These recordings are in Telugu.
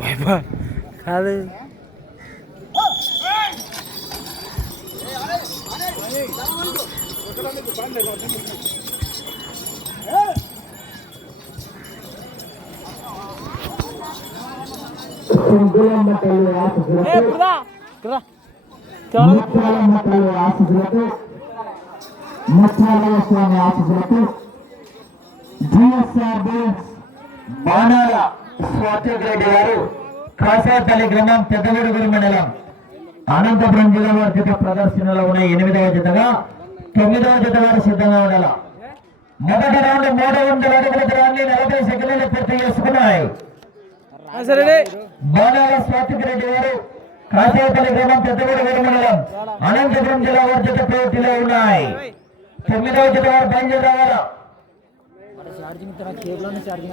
వైపా కాదు. ఏ కుదా కుదా కేవలం ముత్యాలమ్మ తల్లి ఆశీస్సులతో స్వామి ఆశీస్సులతో జిఎస్ఆర్ బోన్స్ బాణాల స్వాతిరెడ్డి గారు కాసాపల్లి గ్రామం పెద్దగడుగురు మండలం అనంతపురం జిల్లా వారి జత ప్రదర్శనలో ఉన్న ఎనిమిదవ జతగా తొమ్మిదవ జత వారు సిద్ధంగా ఉండాల? మొదటి రౌండ్ మూడు వందల అడుగుల దూరాన్ని నలభై సెకండ్లు పూర్తి చేసుకున్నాయి. సరే బాణాల స్వాతిరెడ్డి గారు కాసేపల్లి గ్రామం పెద్దగూడెం మండలం అనంతపురం జిల్లా వారి జత పోటీలో ఉన్నాయి. తొమ్మిదవ జత వారు బయలుదేరి ఛార్జింగ్ తన కేబుల్ ఛార్జింగ్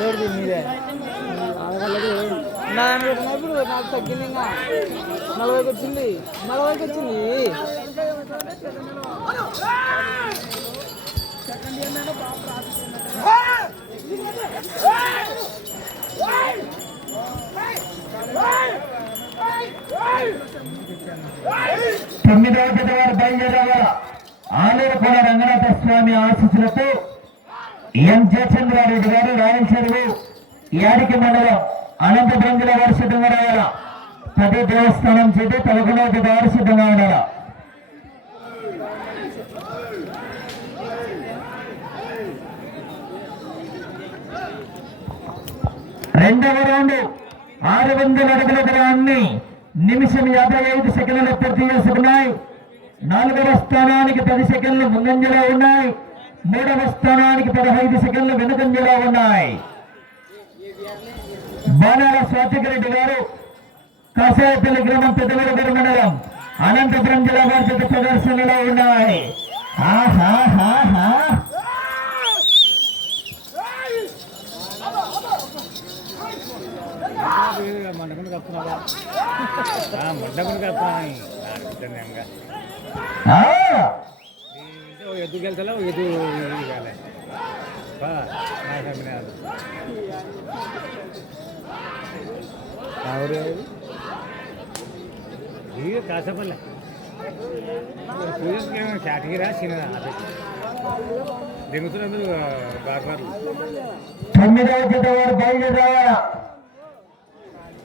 ఏడు మీదే ఇప్పుడు నాకు తగ్గింది ఇంకా నలభైకి వచ్చింది నలభైకి వచ్చింది తొమ్మిదవ జత వారు బయలుదేరి రావాలా ఆలూరుకొండ రంగనాథ స్వామి ఆశీస్సులతో ఎం జయచంద్రారెడ్డి గారు రాయల చెరువు యాడికి మండలం అనంతపురం జిల్లా వారు సిద్ధంగా రావాలా. పది దేవస్థానం చేతి పదకొండవ జత వారు సిద్ధంగా ఉండాలా. రెండవ రౌండ్ ఆరు వందల అడుగుల దూరాన్ని నిమిషం యాభై ఐదు సెకండ్లు పూర్తి చేసుకున్నాయి నాలుగవ స్థానానికి పది సెకండ్లు ముందంజలో ఉన్నాయి. మూడవ స్థానానికి పదహైదు సెకండ్లు వెనుకంజలో ఉన్నాయి. బాణాల స్వాతికరెడ్డి గారు కాసేపల్లి గ్రామం పెద్దవరగర మండలం అనంతపురం జిల్లా వారి ప్రదర్శనలో ఉన్నాయి. ఆహా! మండపం కప్పుతున్నావా మండపం కప్పుతున్నాయి. ఆ. ఎద్దుకు వెళ్తా ఎద్దు కాలే కాసపల్లె. పూజకి చాటికి రాసిన దిగుతున్నందుకు బార్బార్లు. తొమ్మిదవ వారు బయలుదేరి రావాలా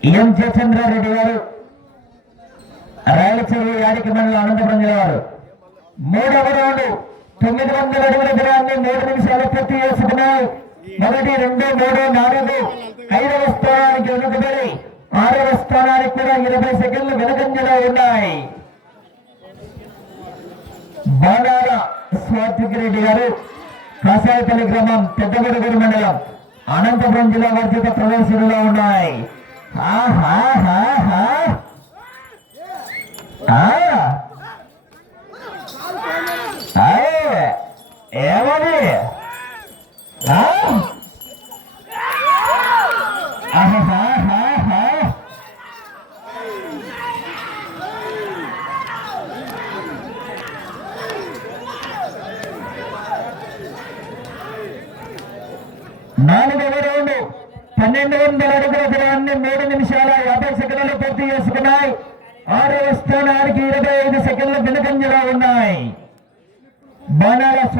ఎం జయచంద్రారెడ్డి గారు రాయలచెరువు యాడికి మండలం అనంతపురం జిల్లా వారు. మూడవ రౌండ్ తొమ్మిది వందల అడుగుల దూరాన్ని మూడు నిమిషాలు పూర్తి చేసుకున్నాయి మొదటి రెండు మూడు నాలుగు ఐదవ స్థానానికి వెనుకబడి ఆరవ స్థానానికి కూడా ఇరవై సెకండ్లు వెనుకంజలో ఉన్నాయి. బాగాల స్వాతిరెడ్డి గారు కాసాయపల్లి గ్రామం పెద్దగడుగురు మండలం అనంతపురం జిల్లా వర్జిత ప్రదర్శనలో ఉన్నాయి. ఏమది ఆ? నాలుగవ రౌండ్ పన్నెండు వందల అడుగుల దూరాన్ని మూడు నిమిషాల యాభై సెకండ్లు పూర్తి చేసుకున్నాయి ఆరవ స్థానానికి ఇరవై ఐదు సెకండ్లు వెనుకంజలో ఉన్నాయి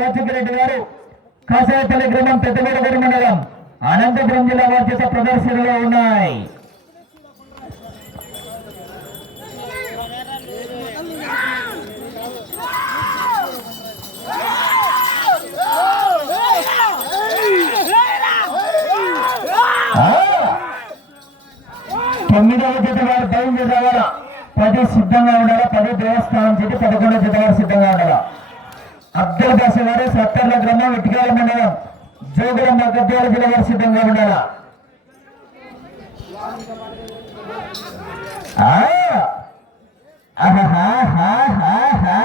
బాణాల స్వాతిరెడ్డి గారు కాసాయపల్లి గ్రామం పెద్దగూడగూడి మండలం అనంతపురం జిల్లా వారి ప్రదర్శనలో ఉన్నాయి. గ్రామం ఇటుకాల మండలం జోగులమ్మ గద్వాల జిల్లా వారు సిద్ధంగా ఉండాలా ఆ! ఆహాహాహాహా.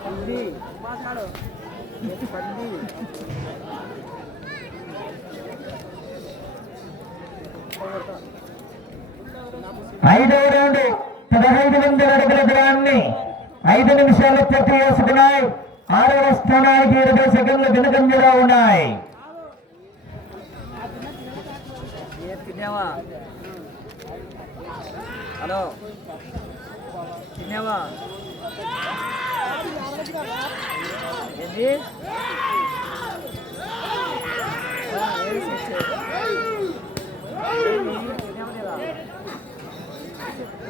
పంది మాట్లాడు పంది ఐదవ రౌండ్ పదహైదు వందల అడుగుల దూరాన్ని ఐదు నిమిషాలు పూర్తి చేసుకున్నాయి ఆరవ స్థానానికి ఇరవై సెకండ్లు వెనుకంజలో ఉన్నాయి. హలో. తిన్నావా? ఏది? తెచ్చే? ఏంటి? తిన్నావా లేదా? ఏ?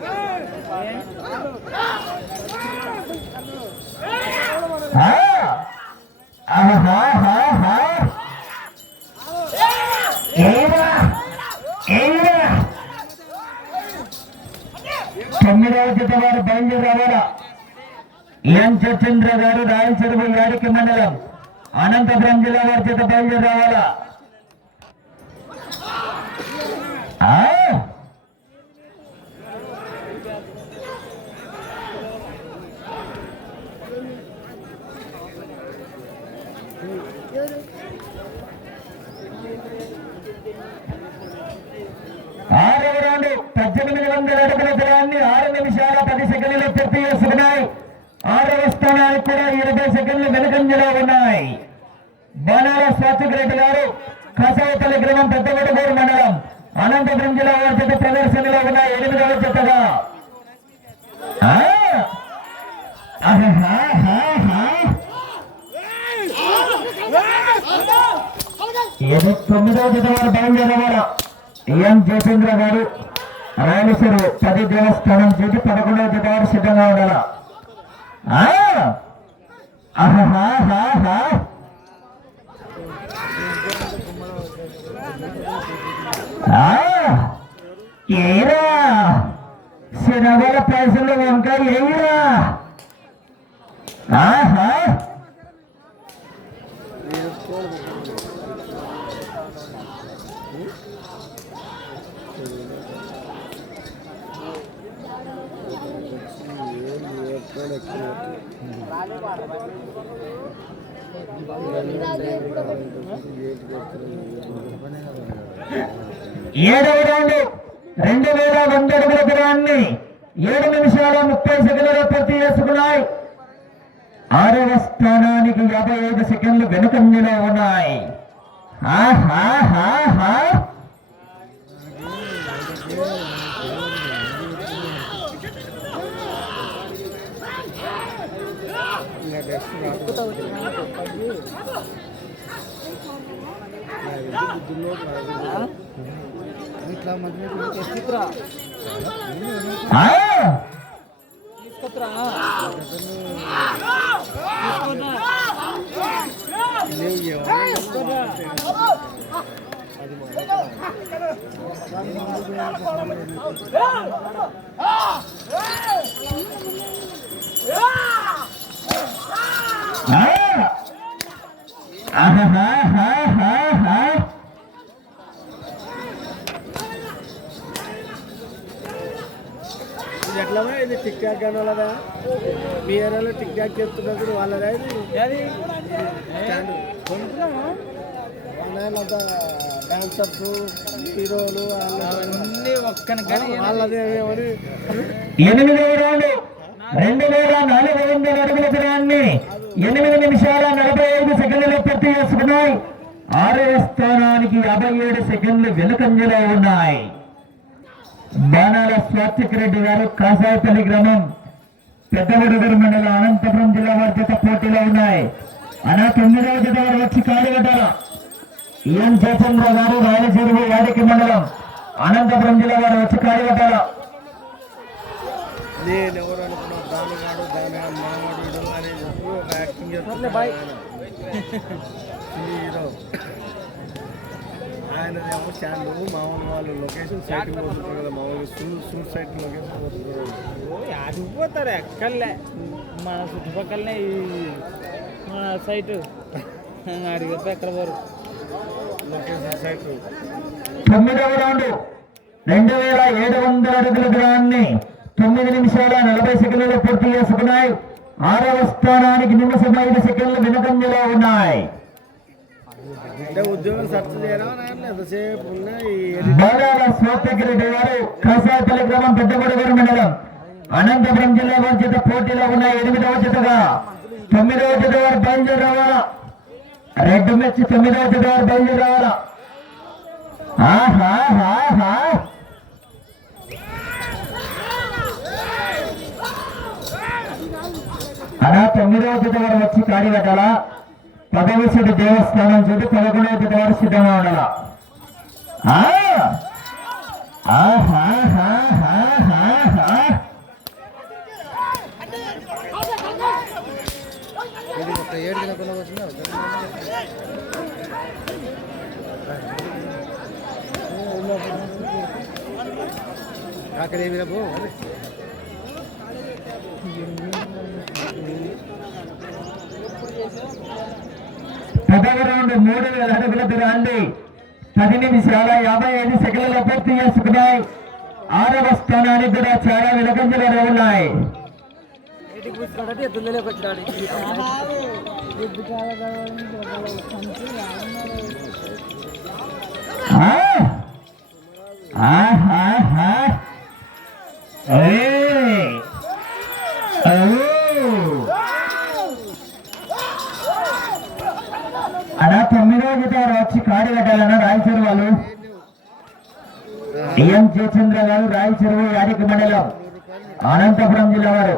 ఆ! ఆహాహాహా! ఏరా! ఏరా! తొమ్మిదవ జత వారు బయలుదేరి ఎన్ సత్యేంద్ర గారు రాయలచెరువు యాడికి మండలం అనంతపురం జిల్లా వారి చేత బయలుదేరి రావాలా ఆ! ఆరవ రౌండ్ పద్దెనిమిది వందల అడుగుల దూరాన్ని ఆరు నిమిషాల పది సెకండ్లు పూర్తి చేసుకున్నాయి ఆరవ స్థానానికి కూడా ఇరవై సెకండ్లు వెనుకంజలో ఉన్నాయి బాణాల స్వాతిక్ రెడ్డి గారు కసావపల్లి గ్రామం పెద్దగొడగూరు మండలం అనంతపురం జిల్లా వారి చేత ప్రదర్శనలో ఉన్న ఎనిమిదవ జతగా. ఆ! తొమ్మిదవ జత వారు బయలుదేరేవారు ఎం. జయచంద్ర గారు రాయలసీరు పది దేవస్థానం చూసి పదకొండవ జత వారు సిద్ధంగా ఉండాల? ఆహా ఏరా? శనగల పైసలు వంకాయ ఏరా ఆహా ఏడవ రౌండ్ రెండు వేల వంద అడుగుల దూరాన్ని ఏడు నిమిషాల ముప్పై సెకండ్లలో పూర్తి చేసుకున్నాయి. ఆరవ స్థానానికి యాభై ఐదు సెకండ్లు వెనుకంజలో ఉన్నాయి. ఆహాహాహా. ఇట్లా మంచి తీసుకురా ఆ! ఆహాహాహాహా. ఇది ఎట్లా ఇది టిక్ టాక్ అని వాళ్ళదా? మీ ఏరియాలో టిక్ టాక్ చేస్తున్నప్పుడు వాళ్ళదా ఇది? ఏది? స్టాండ్. డాన్సర్స్ హీరోలు ఒక్కని వాళ్ళదే ఏమని ఎనిమిదవ రౌండ్ రెండు వేల నాలుగు వందల అడుగుల దూరాన్ని ఎనిమిది నిమిషాల నలభై ఐదు సెకండ్లు పూర్తి చేసుకున్నాయి. ఆరవ స్థానానికి యాభై ఏడు సెకండ్లు వెనుకంజలో ఉన్నాయి. బాణాల స్వాతిక్ రెడ్డి గారు కాసాయపల్లి గ్రామం పెద్దగడుగురు మండలం అనంతపురం జిల్లా వారి చేత పోటీలో ఉన్నాయి. అనా తొమ్మిదవ జత వారు వచ్చి కాలిగట్టాల ఈఎన్ జయచంద్ర గారు రాయలసీరు యాడికి మండలం అనంతపురం జిల్లా వారు వచ్చి కాలిగట్టాల నేను ఎవరు అనుకున్నా దాని దాని మావాడు అనేది ఒక యాక్టింగ్. హీరో ఆయన ఏమో ఛానల్ మామూలు వాళ్ళు లొకేషన్ సైటింగ్ పోతుంటారు కదా మామూలు సుల్ సైట్ లొకేషన్ పోతుంటారు ఆడిపోతారు ఎక్కడలే మన చుట్టుపక్కలనే ఈ మన సైటు అడిగితే ఎక్కడ పోరు. లొకేషన్ సైట్ తొమ్మిదవ రౌండ్. రెండు వేల ఏడు వందల అడుగుల దూరాన్ని తొమ్మిది నిమిషాల నలభై సెకండ్లు పూర్తి చేసుకున్నాయి. ఆరవ స్థానానికి నిమిషం ఐదు సెకండ్లు వెనుకంజలో ఉన్నాయి. అంటే ఉద్యోగం సెర్చ్ చేయడం ఎంతసేపు ఉన్నా గారు కాసాపల్లి గ్రామం పెద్దగూడగూరు మండలం. అనంతపురం జిల్లా వంచిత పోటీలో ఉన్న ఎనిమిదవ జతగా తొమ్మిదవ జత వారు బయలుదేరి రావాలా? రెడ్ మెచ్ తొమ్మిదవ జత వారు బయలుదేరి రావాలా? ఆహా ఆహా అలా తొమ్మిదవ జత వారు వచ్చి కాడి పదవిసుడు దేవస్థానం చూడు పదకొండవ జత వారు సిద్ధంగా ఉండాలా ఆ! ఆహాహాహాహాహా. ఏడు దినకుండా వచ్చినా పదవ రౌండ్ మూడు వేల అడుగుల దూరాన్ని పది నిమిషాల యాభై ఐదు సెకండ్లలో పూర్తి చేసుకున్నాయి. ఆరవ స్థానానికి కూడా చాలా వెనకంజలో ఉన్నాయి. ఆ! ఎం జయచంద్ర గారు రాయచూరు యాడిక మండలం అనంతపురం జిల్లా వారు.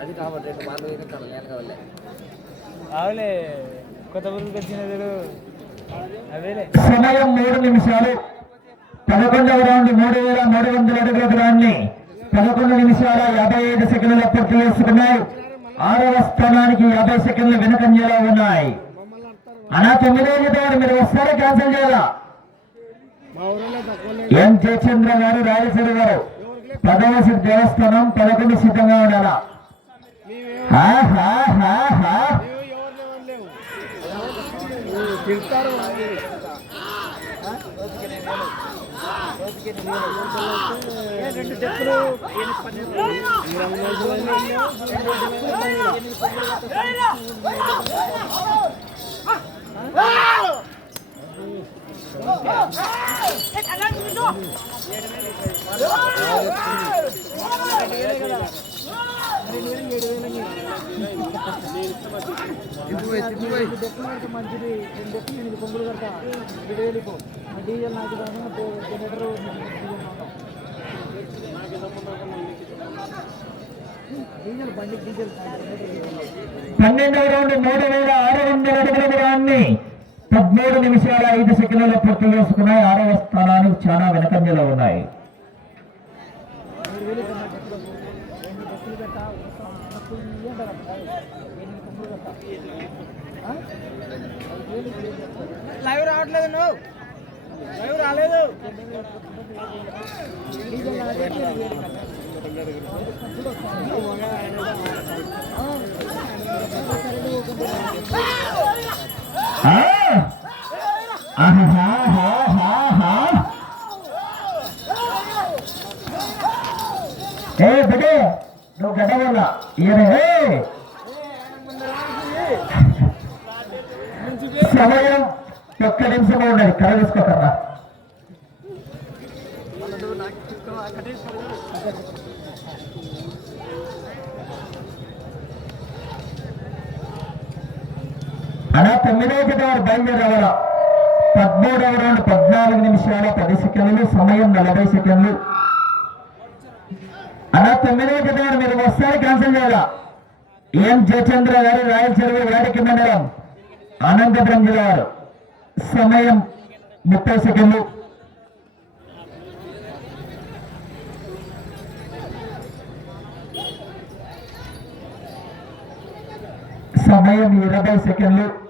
అది కాబట్టి పోయినా కడలేను కావాలి అవులే కొత్త ఊరికి వచ్చిన అదేలే. సమయం మూడు నిమిషాలు. పదకొండవ రౌండ్ మూడు వేల మూడు వందల అడుగుల దూరాన్ని పదకొండు నిమిషాల యాభై ఐదు సెకండ్ల పూర్తి చేసుకున్నాయి. ఆరవ స్థానానికి యాభై సెకండ్లు వెనుకంజలో ఉన్నాయి. అనా తొమ్మిదో జత మీరు వస్తారా క్యాన్సిల్ చేయాలా? ఎం జయచంద్ర గారు రాయచూరు గారు పదవ సిద్ధ దేవస్థానం పదకొండు సిద్ధంగా ఉండాలా? హా రెండు చెప్పులు మంచిది నేను పొంగులు కడతా వెళ్ళిపో డీజిల్ నాకు జనరేటర్ పన్నెండవ రౌండ్ మూడు వేల ఆరు వందల అడుగుల దూరాన్ని పదమూడు నిమిషాల ఐదు సెకండ్లలో పూర్తి చేసుకున్నాయి. ఆరవ స్థానానికి చాలా వెనకంజలో ఉన్నాయి మూడు వేలు కన్నా చెట్లు రెండు బస్సులు పెట్టా తక్కువ ఇయ్యంటారు ఎనిమిది పొంగులు కట్టా లైవ్ రావట్లేదు నువ్వు. లైవ్ రాలేదు డీజిల్ నాదే ఏడు వేలు కట్టా. ఆ! ఆహాహాహాహా. ఏ బిడ్డే నువ్వు గడ్డ వల్ల ఈయన ఏ! సమయం ఒక్క నిమిషం ఉన్నది కర తీసుకోకరా అలా తొమ్మిదవ జత వారు బయలుదేరవల పదమూడవ రౌండ్ పద్నాలుగు నిమిషాల పది సెకండ్లు సమయం నలభై సెకండ్లు. అలా తొమ్మిదవ మీరు ఒకసారి క్యాన్సిల్ చేయాలా? ఎం జయచంద్ర గారు రాయలచెరువు వాడికి మండలం అనంతపురం జిల్లా వారు. సమయం ముప్పై సెకండ్లు. సమయం ఇరవై సెకండ్లు.